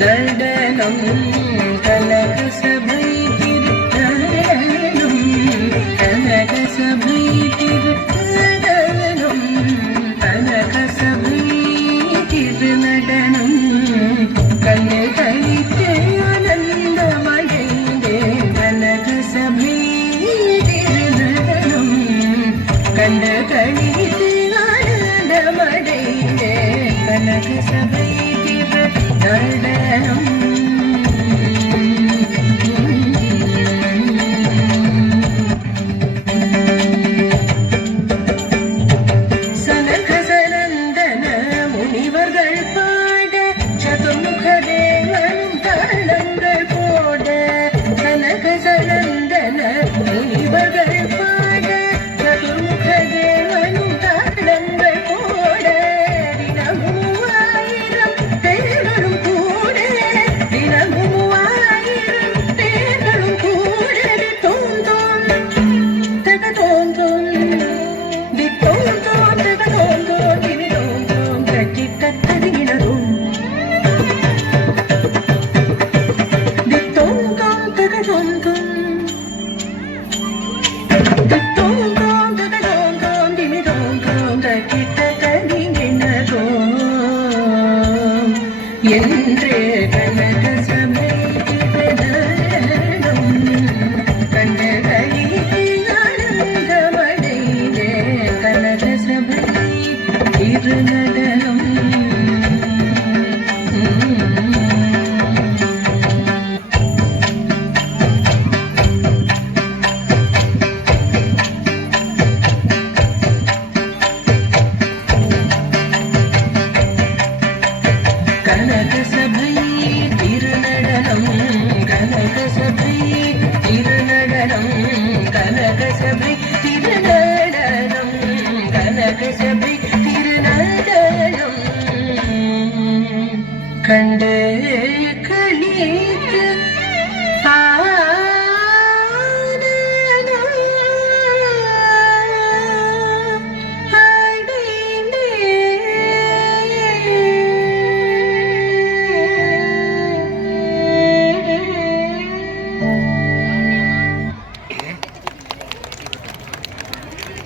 நடனம் கனகசபை திருநடனம் கனகசபை திருநடனம் கனகசபை திருநடனம் கண்ணு கழித்து ஆனந்தமடைந்தே கனகசபை திருநடனம் கண்ணு கழித்து ஆனந்தமடைந்தே கனகசபை நடனம் சனகசனந்தன முனிவர்கள் பாட சதுர்முக தேவனும் தாளங்கள் போட சனகசனந்தன முனிவர்கள் பாட சதுர்முக தேவனும் தாளங்கள் போட தினமும் ஆயிரம் தேர்களும் கூட தினமும் ஆயிரம் தேர்களும் கூட தோம் தோம் தக தோம் தோம் தி தோம் தோம் தக தோம் தோம் தினி தோம் தோம் கட்டி தத்ததினரும் தி தோம் தோம் தக தோம் தோம் தி தோம் தோம் தக தோம் தோம் தினி தோம் தோம் கட்டி தத்ததினரும் என்று கனகசபை திருநடனம் கண்ணகழித்து ஆனந்தமடைந்தே கனகசபை திருநடனம் கனகசபை திருநடனம் கனகசபை திருநடனம் கனகசபை திருநடனம் கனகசபை திருநடனம் கண்டே